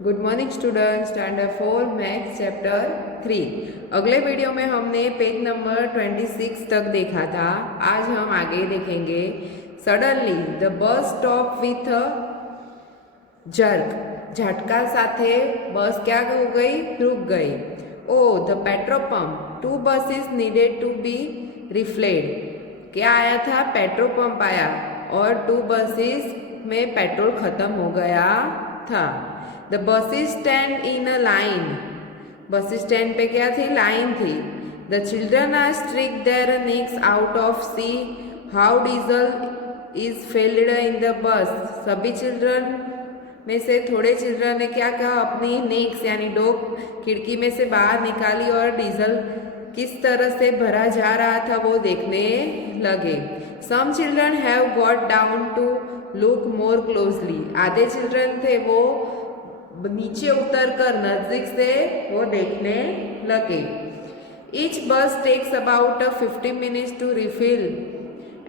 Good morning student, standard 4 maths chapter 3। अगले video में हमने पेज नंबर 26 तक देखा था। आज हम आगे देखेंगे। Suddenly the bus stop with a jerk. झटका साथे बस क्या हो गई? रुक गई। Oh the petrol pump, 2 buses needed to be refilled. क्या आया था? पेट्रोल पंप आया और 2 buses में पेट्रोल खत्म हो गया था। The buses stand in a line. Bus stand पे क्या थी? लाइन थी। The children are stick their necks out of see how diesel is filled in the bus. सभी चिल्ड्रन में से थोड़े चिल्ड्रन ने क्या कहा? अपनी नेक्स यानी डोक खिड़की में से बाहर निकाली और डीजल किस तरह से भरा जा रहा था वो देखने लगे। Some children have got down to look more closely. आधे चिल्ड्रन थे वो नीचे उतरकर नजदीक से वो देखने लगे। Each bus takes about 50 minutes to refill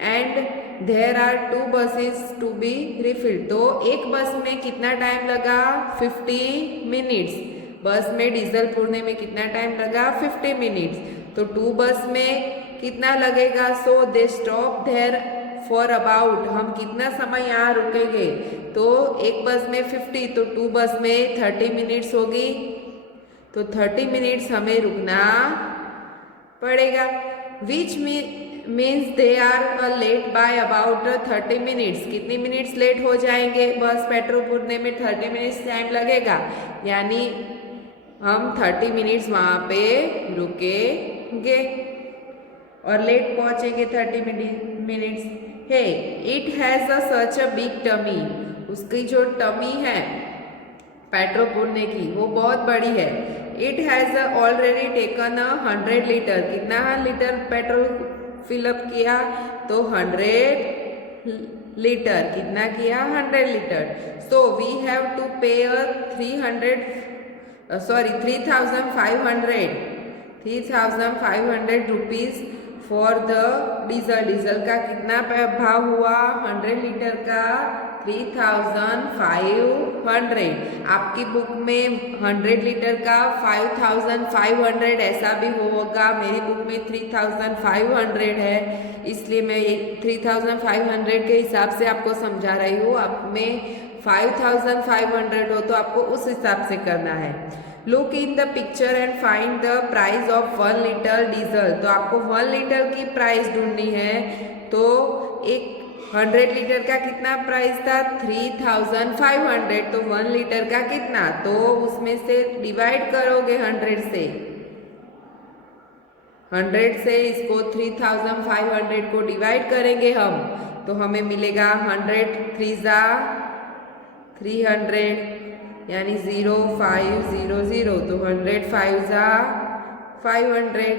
and there are 2 buses to be refilled. तो एक बस में कितना टाइम लगा? 50 मिनट्स। बस में डीजल पूरने में कितना टाइम लगा? 50 मिनट्स। तो 2 बस में कितना लगेगा? So they stop there for about. हम कितना समय यहाँ रुकेंगे? तो एक बस में 50 तो 2 बस में 30 मिनट्स होगी। तो 30 मिनट्स हमें रुकना पड़ेगा। Which means they are late by about 30 minutes. कितनी मिनट्स लेट हो जाएंगे? बस पेट्रोल भरने में 30 मिनट्स टाइम लगेगा, यानी हम 30 मिनट्स वहाँ पे रुकेंगे और लेट पहुँचेंगे 30 minutes. Hey it has a such a big tummy. उसकी जो टमी है पेट्रोल भरने की वो बहुत बड़ी है। It has already taken 100 litre. कितना लीटर पेट्रोल फिलअप किया? तो 100 लीटर। कितना किया? 100 litre. So we have to pay 3,500 rupees for the diesel. Diesel का कितना भाव हुआ? 100 लीटर का 3,500। आपकी बुक में 100 लीटर का 5,500 ऐसा भी होगा। मेरी बुक में 3,500 है, इसलिए मैं 3,500 के हिसाब से आपको समझा रही हूँ। आप में 5,500 हो तो आपको उस हिसाब से करना है। Look in the picture and find the price of 1 litre diesel. तो आपको 1 लीटर की प्राइस ढूंढनी है। तो एक 100 लीटर का कितना प्राइस था? 3,500। तो 1 लीटर का कितना? तो उसमें से डिवाइड करोगे 100 से। 100 से इसको 3,500 को डिवाइड करेंगे हम, तो हमें मिलेगा 100 3 300 यानी 0500। तो 100 5 500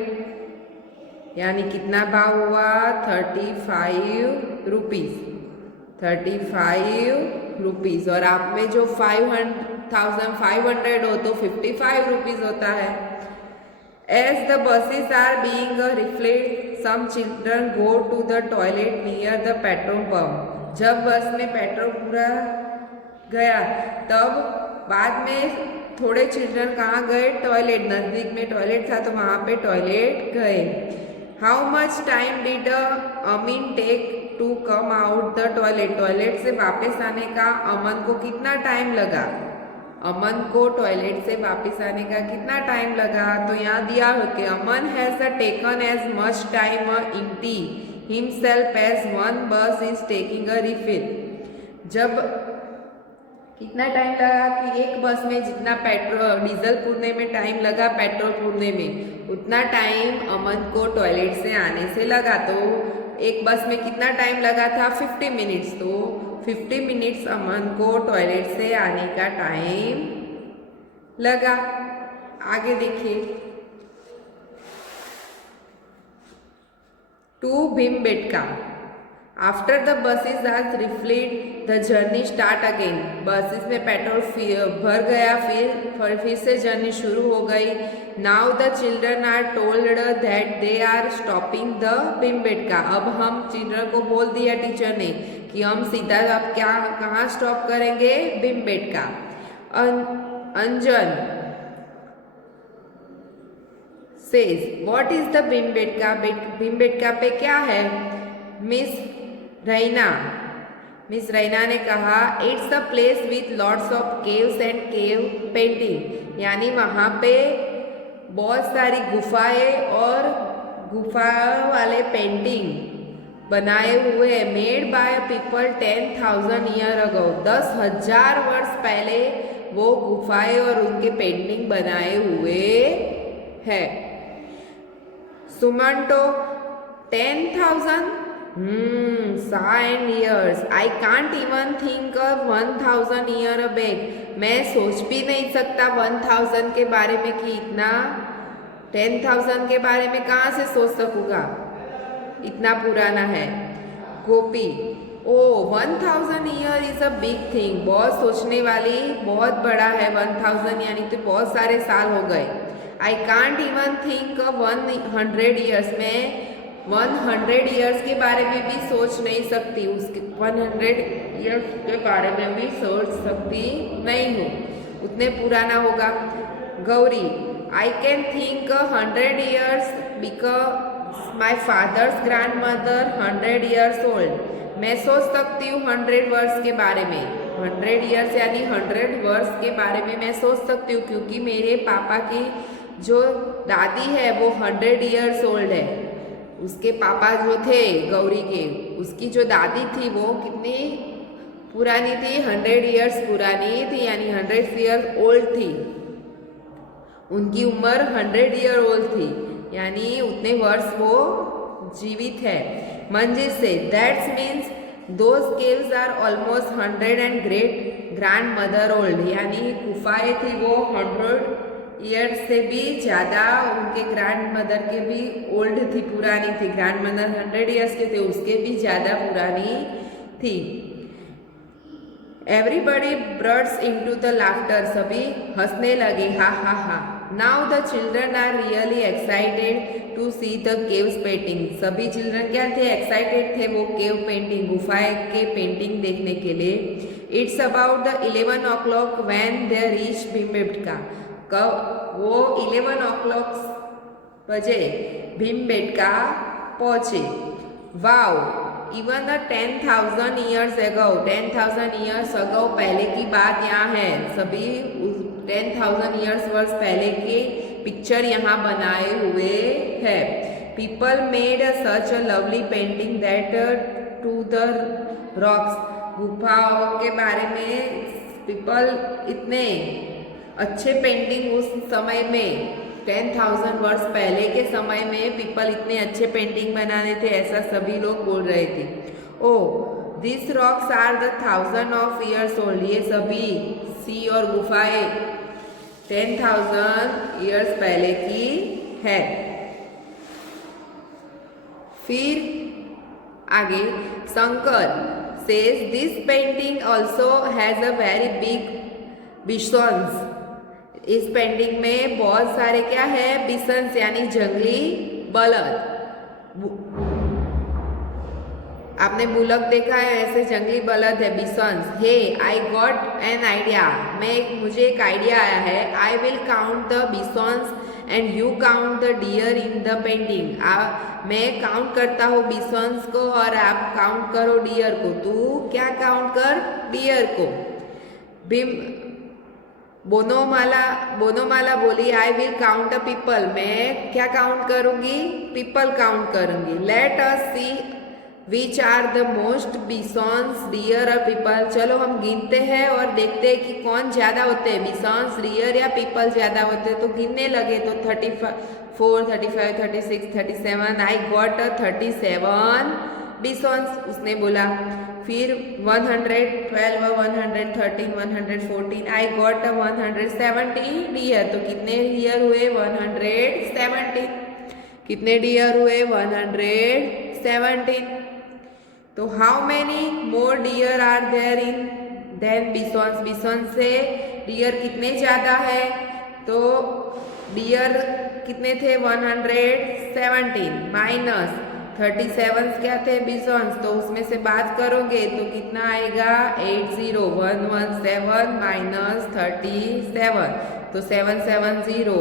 यानी कितना भाव हुआ? 35 रुपीज़। 35 रुपीज़। और आप में जो 5,500 हो तो 55 रुपीज़ होता है। As the buses are being refilled, some children go to the toilet near the petrol pump. जब बस में पेट्रोल पूरा गया तब बाद में थोड़े चिल्ड्रन कहाँ गए? टॉयलेट। नज़दीक में टॉयलेट था तो वहाँ पे टॉयलेट गए। How much time did Amin take to come out the toilet. Toilet से वापस आने का अमन को कितना टाइम लगा? अमन को टॉयलेट से वापस आने का कितना टाइम लगा? तो यहाँ दिया हो कि Aman has taken as much time empty himself as 1 bus is taking a refill. जब कितना टाइम लगा कि एक बस में जितना पेट्रोल डीजल पूरने में टाइम लगा पेट्रोल पूरने में, उतना टाइम अमन को टॉयलेट से आने से लगा। तो एक बस में कितना टाइम लगा था? 50 मिनट्स। तो 50 मिनट्स अमन को टॉयलेट से आने का टाइम लगा। आगे देखिए। To Bhimbetka. After the buses are refilled the journey start again. Buses में पेट्रोल भर गया, फिर से जर्नी शुरू हो गई। Now the children are told that they are stopping the Bhimbetka. अब हम चिल्ड्रन को बोल दिया टीचर ने कि हम सीधा अब क्या कहाँ स्टॉप करेंगे? Bhimbetka. Anjan says what is the Bhimbetka? Bhimbetka पे क्या है? मिस रैना ने कहा it's a place with lots of caves and cave painting, यानी वहाँ पे बहुत सारी गुफाएं और गुफा वाले पेंटिंग बनाए हुए, made by people 10,000 year ago, 10,000 वर्ष पहले वो गुफाएं और उनके पेंटिंग बनाए हुए है। सुमंटो 10,000 and years. I can't even think of 1,000 year back. मैं सोच भी नहीं सकता 1,000 के बारे में कि इतना 10,000 के बारे में कहाँ से सोच सकूँगा, इतना पुराना है। गोपी ओ 1,000 year is a big thing, बहुत सोचने वाली, बहुत बड़ा है 1,000, यानी तो बहुत सारे साल हो गए। I can't even think 100 years, मैं 100 ईयर्स के बारे में भी सोच नहीं सकती, उसके 100 ईयर्स के बारे में भी सोच सकती नहीं हूँ, उतने पुराना होगा। Gauri I can think 100 years because my father's grand mother 100 years old, मैं सोच सकती हूँ 100 वर्ष के बारे में, 100 ईयर्स यानी 100 वर्ष के बारे में मैं सोच सकती हूँ, क्योंकि मेरे पापा की जो दादी है वो 100 ईयर्स ओल्ड है। उसके पापा जो थे गौरी के, उसकी जो दादी थी वो कितनी पुरानी थी? 100 ईयर्स पुरानी थी, यानी 100 ईयर ओल्ड थी, उनकी उम्र 100 ईयर ओल्ड थी, यानी उतने वर्ष वो जीवित है। मंजिल से that's means those caves are almost 100 and great grand mother old, यानी गुफाएं थी वो 100 ईयर्स से भी ज़्यादा, उनके ग्रैंड मदर के भी ओल्ड थी, पुरानी थी। ग्रैंड मदर 100 ईयर्स के थे, उसके भी ज़्यादा पुरानी थी। Everybody bursts into the laughter, सभी हंसने लगे, हा हा हा। Now the children are really excited to see the caves painting, सभी चिल्ड्रन क्या थे? एक्साइटेड थे वो केव पेंटिंग, गुफाएं के पेंटिंग देखने के लिए। It's about the 11 o'clock when they reach Bhimbetka, कब वो 11 o'clock बजे भीमबेटका पहुँचे। Wow even the 10,000 years ago, 10,000 years ago पहले की बात यहाँ है, सभी 10,000 ईयर्स वर्ष पहले के पिक्चर यहाँ बनाए हुए है। People made such a lovely painting that to the rocks, गुफाओं के बारे में पीपल इतने अच्छे पेंटिंग उस समय में 10,000 वर्ष पहले के समय में पीपल इतने अच्छे पेंटिंग बनाने थे, ऐसा सभी लोग बोल रहे थे। Oh this rocks are the 1,000 of years old, ये सभी सी और गुफाएं 10,000 ईयर्स पहले की है। फिर आगे Shankar says this painting also has a very big bisons, इस पेंटिंग में बहुत सारे क्या है? बिसन्स यानी जंगली बलद। आपने बुलक देखा है, ऐसे जंगली बलद है bisons. Hey I got an idea, मुझे एक आइडिया आया है। I will count the bisons and you count the deer in the painting, मैं काउंट करता हूँ बिसॉन्स को और आप काउंट करो डियर को। तू क्या काउंट कर? डियर को। बोनोमाला बोली I will count a people, मैं क्या काउंट करूंगी? पीपल काउंट करूंगी। Let us see which are the most bisons deer और पीपल, चलो हम गिनते हैं और देखते हैं कि कौन ज़्यादा होते हैं, बिसॉन्स डियर या पीपल ज़्यादा होते हैं। तो गिनने लगे तो 34, 35, 36, 37, आई गॉट 37 बिसॉन्स, उसने बोला। फिर 112, 113, 114, आई गॉट 170 डियर, तो कितने डियर हुए? 117। कितने डियर हुए? 117। तो how many more deer are there in then bisons, bisons से डियर कितने ज़्यादा है? तो डियर कितने थे? 117 माइनस 37 क्या थे बिसॉन्स, तो उसमें से बात करोगे तो कितना आएगा 80117 माइनस 37, तो 770,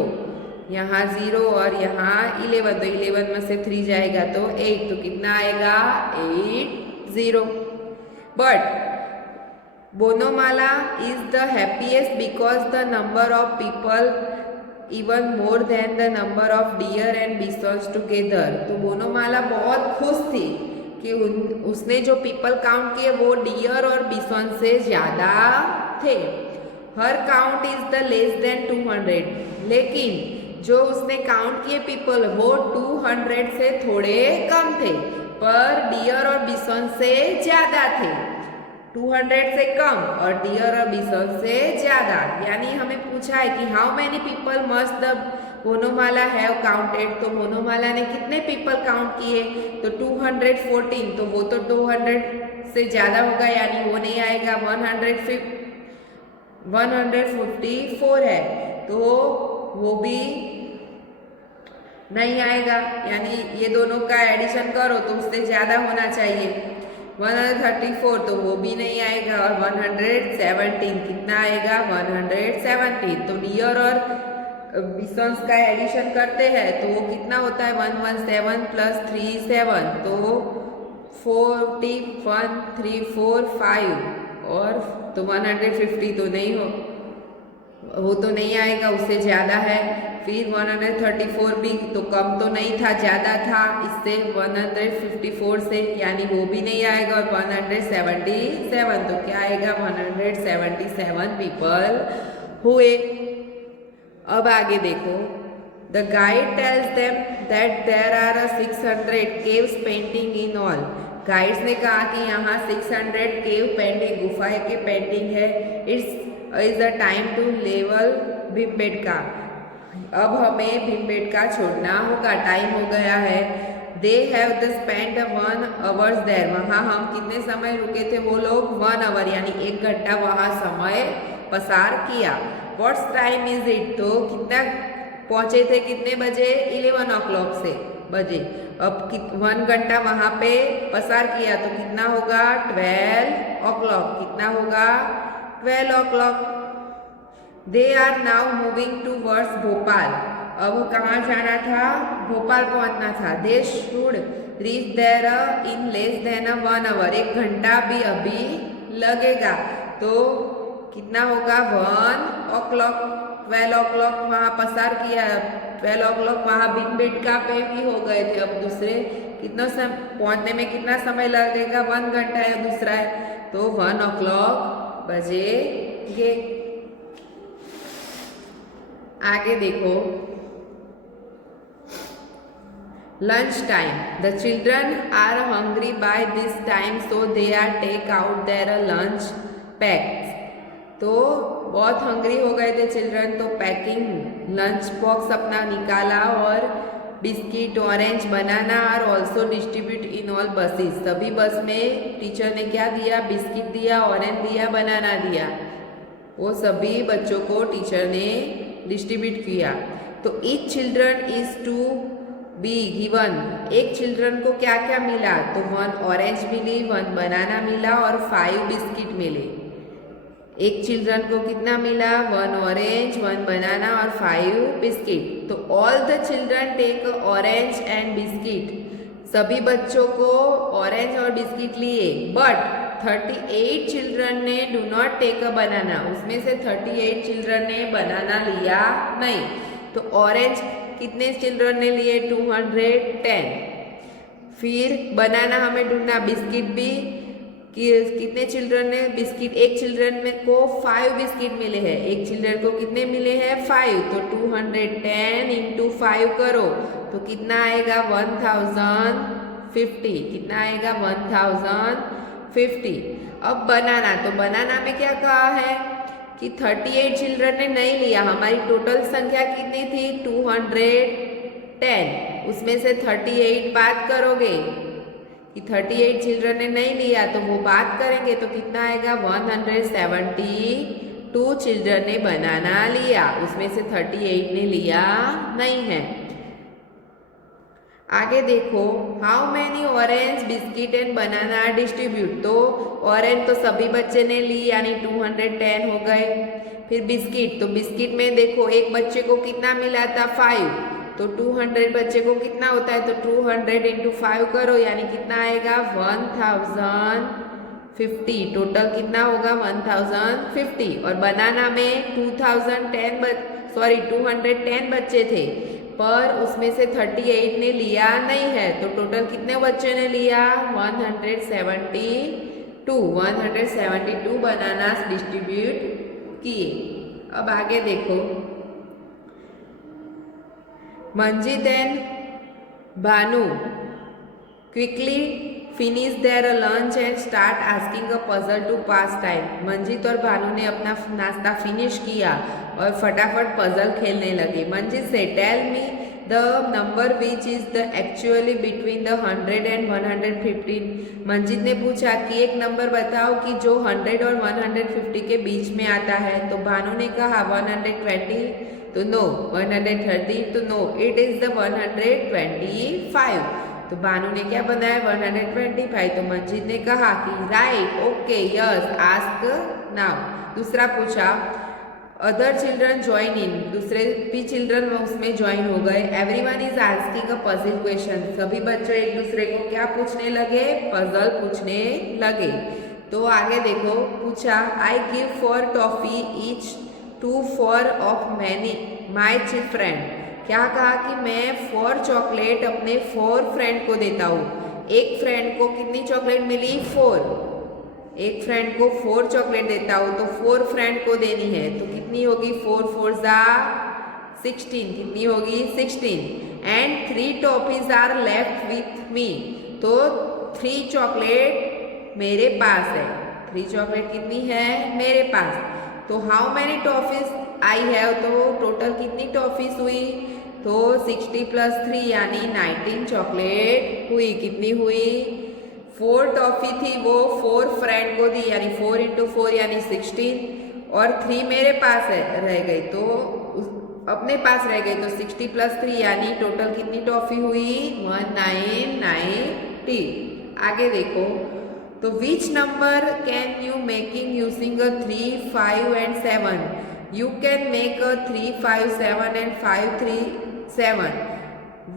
यहाँ 0 और यहाँ 11, तो 11 में से 3 जाएगा तो 8, तो कितना आएगा 80। But Bonomala is the happiest because the number of people even more than the number of deer and bisons together. तो बोनोमाला बहुत खुश थी कि उसने जो पीपल काउंट किए वो डियर और बिसॉन्स से ज़्यादा थे। Her count is the less than 200, लेकिन जो उसने काउंट किए पीपल वो 200 से थोड़े कम थे, पर डियर और बिसॉन्स से ज़्यादा थे। 200 से कम और डियर और बिसॉन्स से ज़्यादा, यानी हमें पूछा है कि how many people must the Bonomala have counted, तो बोनोमाला ने कितने पीपल काउंट किए, तो 214, तो वो तो 200 से ज़्यादा होगा, यानी वो नहीं आएगा। 154 है तो वो भी नहीं आएगा, यानी ये दोनों का एडिशन करो तो उससे ज़्यादा होना चाहिए। 134 तो वो भी नहीं आएगा, और 117 कितना आएगा 117, तो डियर और बिसॉन्स का एडिशन करते हैं तो वो कितना होता है 117 प्लस 37, तो 41345, और तो 150 तो नहीं हो, वो तो नहीं आएगा, उससे ज़्यादा है। फिर 134 भी तो कम तो नहीं था, ज़्यादा था इससे 154 से, यानी वो भी नहीं आएगा। और 177 तो क्या आएगा 177 पीपल हुए। अब आगे देखो, the guide tells them that there are 600 caves painting in all. Guides ने कहा कि यहाँ 600 केव पेंटिंग, गुफाएं के पेंटिंग है। Is the time to leave Bhimbetka. अब हमें भीमबेटका छोड़ना होगा, टाइम हो गया है। They have the spend 1 hours there. वहाँ हम कितने समय रुके थे, वो लोग 1 आवर यानी 1 घंटा वहाँ समय पसार किया। व्हाट्स टाइम इज इट, तो कितना पहुँचे थे, कितने बजे 11 o'clock से बजे। अब 1 घंटा वहाँ पे पसार किया तो कितना होगा 12 o'clock, कितना होगा 12 o'clock। They are now moving towards Bhopal. अब कहाँ जाना था, भोपाल पहुँचना था। They should reach there in less than 1 hour. 1 घंटा भी अभी लगेगा, तो कितना होगा 1 o'clock। 12 o'clock वहाँ पसार किया, 12 o'clock वहाँ भीमबेटका पे भी हो गए थे। अब दूसरे कितना पहुँचने में कितना समय लगेगा, 1 घंटा है, दूसरा है तो 1 o'clock बजेंगे। आगे देखो, lunch time. The children are hungry by this time so they are take out their lunch packs. तो बहुत हंग्री हो गए थे चिल्ड्रन, तो पैकिंग लंच बॉक्स अपना निकाला और बिस्किट, ऑरेंज, बनाना और also distribute in all buses. सभी बस में टीचर ने क्या दिया, बिस्किट दिया, ऑरेंज दिया, बनाना दिया, वो सभी बच्चों को टीचर ने डिस्ट्रीब्यूट किया। तो each children is to be given. एक चिल्ड्रन को क्या क्या मिला, तो 1 ऑरेंज मिली, 1 बनाना मिला और 5 बिस्किट मिले। एक चिल्ड्रन को कितना मिला, 1 ऑरेंज, 1 बनाना और 5 बिस्किट। तो all the children take orange and biscuit. सभी बच्चों को ऑरेंज और बिस्किट लिए, बट 38 चिल्ड्रन ने do not take a banana. उसमें से 38 चिल्ड्रन ने बनाना लिया नहीं। तो ऑरेंज कितने चिल्ड्रन ने लिए, 210। फिर बनाना हमें ढूंढना, बिस्किट भी कितने चिल्ड्रन ने, बिस्किट एक चिल्ड्रन में को 5 बिस्किट मिले हैं। एक चिल्ड्रन को कितने मिले हैं 5, तो 210 इंटू 5 करो तो कितना आएगा 1050। कितना आएगा 1050। अब बनाना, तो बनाना में क्या कहा है कि 38 चिल्ड्रन ने नहीं लिया। हमारी टोटल संख्या कितनी थी 210, उसमें से 38 बात करोगे कि 38 चिल्ड्रन ने नहीं लिया, तो वो बात करेंगे तो कितना आएगा 172 चिल्ड्रन ने बनाना लिया, उसमें से 38 ने लिया नहीं है। आगे देखो, how many orange biscuit and banana distribute. तो ऑरेंज तो सभी बच्चे ने ली यानी 210 हो गए। फिर बिस्किट, तो बिस्किट में देखो एक बच्चे को कितना मिला था 5, तो 200 बच्चे को कितना होता है, तो 200 इंटू 5 करो यानी कितना आएगा 1050। टोटल कितना होगा 1050। और बनाना में 210 बच्चे थे पर उसमें से 38 ने लिया नहीं है, तो टोटल कितने बच्चे ने लिया 172 बनानास डिस्ट्रीब्यूट किए। अब आगे देखो, Manjit and Bhanu quickly finish their lunch and start asking a puzzle to pass time. Manjit और भानु ने अपना नाश्ता फिनिश किया और फटाफट पजल खेलने लगे। Manjit says tell me the number which is the actually between the 100 and 115। Manjit ने पूछा कि एक नंबर बताओ कि जो 100 और 150 के बीच में आता है। तो भानु ने कहा 120, तो नो। 130, तो नो, इट इज द 125। तो भानु ने क्या बनाया 125। तो मंजित ने कहा कि right, okay, yes, ask now. दूसरा पूछा, अदर चिल्ड्रन ज्वाइन इन। दूसरे भी चिल्ड्रन उसमें ज्वाइन हो गए। Everyone is asking a puzzle question. सभी बच्चे एक दूसरे को क्या पूछने लगे, पजल पूछने लगे। तो आगे देखो, पूछा I give 4 toffee each to 4 of many my friend. क्या कहा कि मैं 4 चॉकलेट अपने 4 फ्रेंड को देता हूँ। एक फ्रेंड को कितनी चॉकलेट मिली 4, एक फ्रेंड को 4 चॉकलेट देता हूँ तो 4 फ्रेंड को देनी है, तो कितनी होगी 4 4 जा 16, कितनी होगी 16। And 3 toffees are left with me. तो 3 चॉकलेट मेरे पास है, 3 चॉकलेट कितनी है मेरे पास। तो how many toffees I have, तो टोटल कितनी टॉफीज हुई, तो 60 + 3 यानी 19 चॉकलेट हुई। कितनी हुई 4 टॉफी थी वो 4 फ्रेंड को दी यानी 4 × 4 यानी 16, और 3 मेरे पास है रह गई, तो अपने पास रह गई, तो 60 + 3 यानी टोटल कितनी टॉफी हुई 1990। आगे देखो, तो which number can you making using a 3, 5 and 7। You can make a 3, 5, 7 and 5, 3, 7।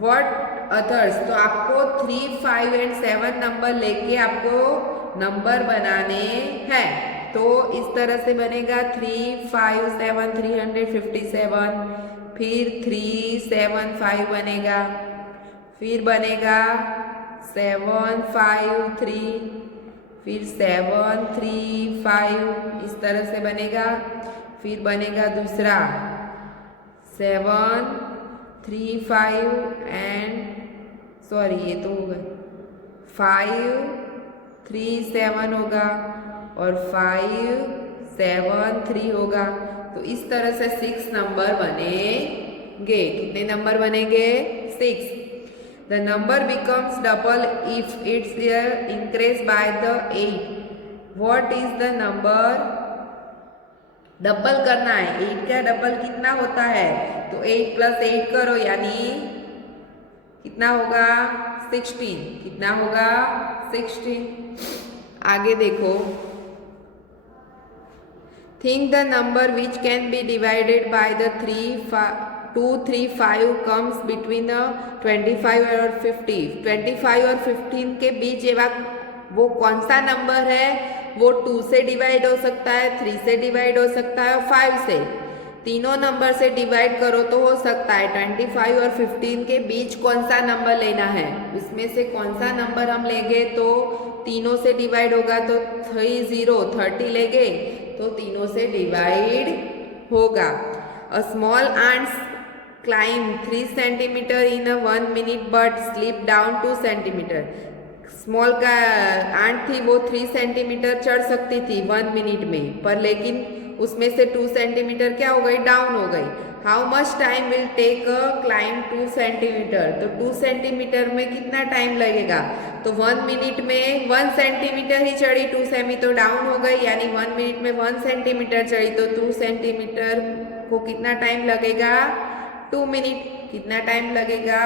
What others, तो आपको 3, 5 एंड 7 नंबर लेके आपको नंबर बनाने हैं। तो इस तरह से बनेगा 3, 5, 7 357, फिर 3, 7, 5 बनेगा, फिर बनेगा 7, 5, 3, फिर 7, 3, 5, इस तरह से बनेगा। फिर बनेगा दूसरा 7, 3, 5 एंड सॉरी ये तो होगा 5, 3, 7 होगा और 5, 7, 3 होगा। तो इस तरह से 6 नंबर बनेंगे। कितने नंबर बनेंगे 6। The number becomes double if it's increase by the 8। What is the number, double करना है, 8 का डबल कितना होता है, तो 8 + 8 करो यानी कितना होगा 16, कितना होगा 16। आगे देखो, think the number which can be divided by the 2, 3, 5 comes between 25 और 50। 25 और 15 के बीच वो कौन सा नंबर है, वो 2 से डिवाइड हो सकता है, 3 से डिवाइड हो सकता है और 5 से। तीनों नंबर से डिवाइड करो तो हो सकता है। 25 और 15 के बीच कौन सा नंबर लेना है, उसमें से कौन सा नंबर हम लेंगे, तो तीनों से डिवाइड होगा तो 30 लेंगे तो तीनों से डिवाइड होगा। A small ants climb 3 centimeter in a 1 minute but slip down 2 centimeter। Small का आंट थी वो 3 सेंटीमीटर चढ़ सकती थी 1 मिनट में, पर लेकिन उसमें से 2 सेंटीमीटर क्या हो गई, डाउन हो गई। How much time will take a climb 2 centimetre. तो 2 सेंटीमीटर में कितना टाइम लगेगा, तो 1 मिनट में 1 सेंटीमीटर ही चढ़ी, 2 सेमी तो डाउन हो गई, यानी 1 मिनट में 1 सेंटीमीटर चढ़ी, तो 2 सेंटीमीटर को कितना टाइम लगेगा 2 मिनट। कितना टाइम लगेगा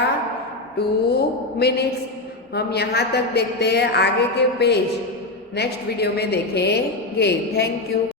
2 मिनट्स। हम यहाँ तक देखते हैं, आगे के पेज नेक्स्ट वीडियो में देखेंगे। Thank you.